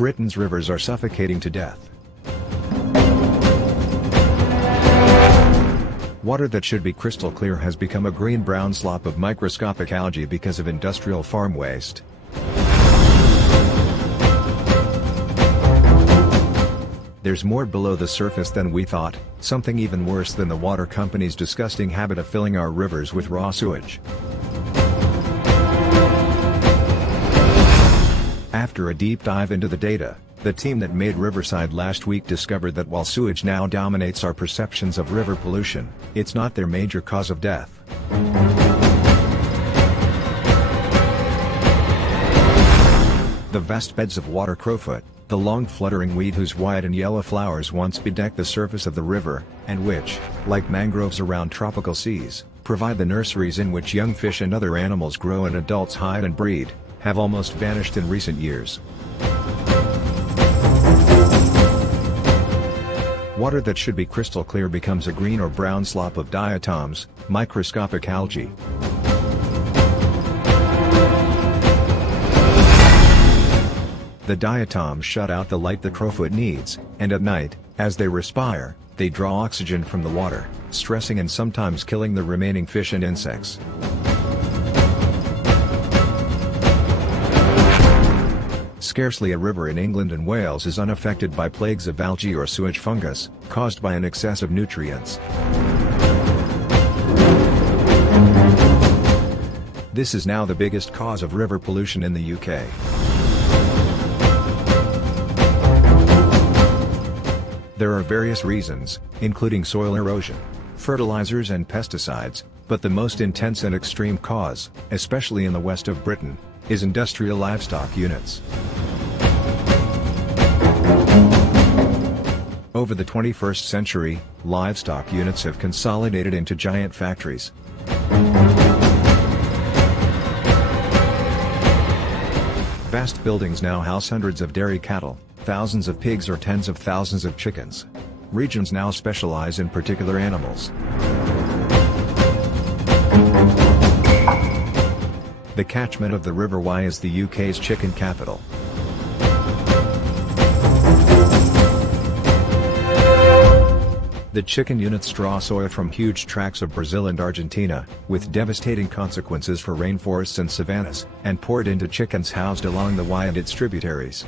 Britain's rivers are suffocating to death. Water that should be crystal clear has become a green-brown slop of microscopic algae because of industrial farm waste. There's more below the surface than we thought, something even worse than the water companies' disgusting habit of filling our rivers with raw sewage. After a deep dive into the data, the team that made Rivercide last week discovered that while sewage now dominates our perceptions of river pollution, it's not their major cause of death. The vast beds of water crowfoot, the long fluttering weed whose white and yellow flowers once bedecked the surface of the river, and which, like mangroves around tropical seas, provide the nurseries in which young fish and other animals grow and adults hide and breed, have almost vanished in recent years. Water that should be crystal clear becomes a green or brown slop of diatoms, microscopic algae. The diatoms shut out the light the crowfoot needs, and at night, as they respire, they draw oxygen from the water, stressing and sometimes killing the remaining fish and insects. Scarcely a river in England and Wales is unaffected by plagues of algae or sewage fungus, caused by an excess of nutrients. This is now the biggest cause of river pollution in the UK. There are various reasons, including soil erosion, fertilizers and pesticides, but the most intense and extreme cause, especially in the west of Britain, is industrial livestock units. Over the 21st century, livestock units have consolidated into giant factories. Vast buildings now house hundreds of dairy cattle, thousands of pigs or tens of thousands of chickens. Regions now specialize in particular animals. The catchment of the River Wye is the UK's chicken capital. The chicken units draw soil from huge tracts of Brazil and Argentina, with devastating consequences for rainforests and savannas, and pour it into chickens housed along the Wye and its tributaries.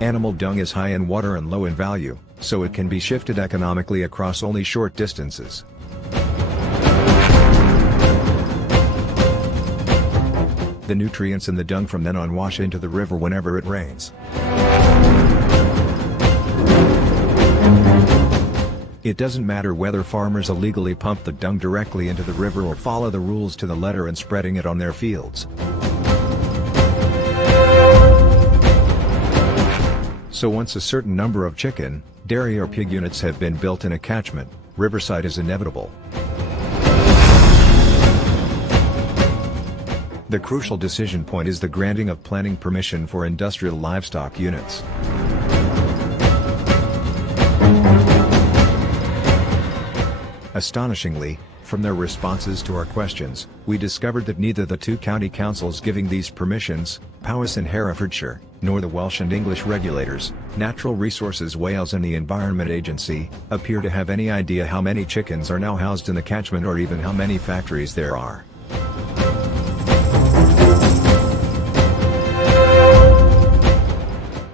Animal dung is high in water and low in value, so it can be shifted economically across only short distances. The nutrients in the dung from then on wash into the river whenever it rains. It doesn't matter whether farmers illegally pump the dung directly into the river or follow the rules to the letter and spreading it on their fields. So once a certain number of chicken, dairy or pig units have been built in a catchment, Rivercide is inevitable. The crucial decision point is the granting of planning permission for industrial livestock units. Astonishingly, from their responses to our questions, we discovered that neither the two county councils giving these permissions, Powys in Herefordshire, nor the Welsh and English regulators, Natural Resources Wales and the Environment Agency, appear to have any idea how many chickens are now housed in the catchment or even how many factories there are.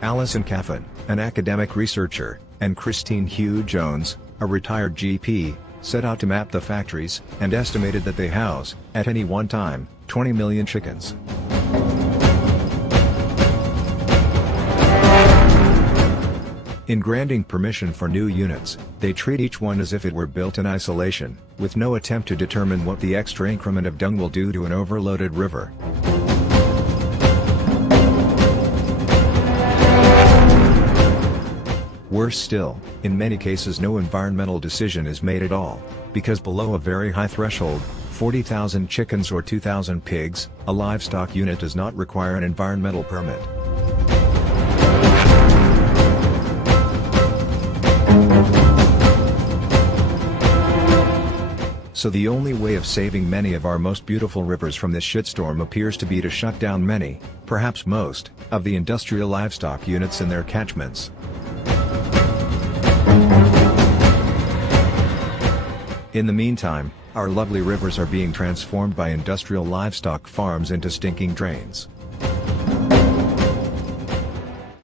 Alison Caffin, an academic researcher, and Christine Hugh-Jones, a retired GP, set out to map the factories, and estimated that they house, at any one time, 20 million chickens. In granting permission for new units, they treat each one as if it were built in isolation, with no attempt to determine what the extra increment of dung will do to an overloaded river. Worse still, in many cases no environmental decision is made at all, because below a very high threshold, 40,000 chickens or 2,000 pigs, a livestock unit does not require an environmental permit. So the only way of saving many of our most beautiful rivers from this shitstorm appears to be to shut down many, perhaps most, of the industrial livestock units in their catchments. In the meantime, our lovely rivers are being transformed by industrial livestock farms into stinking drains.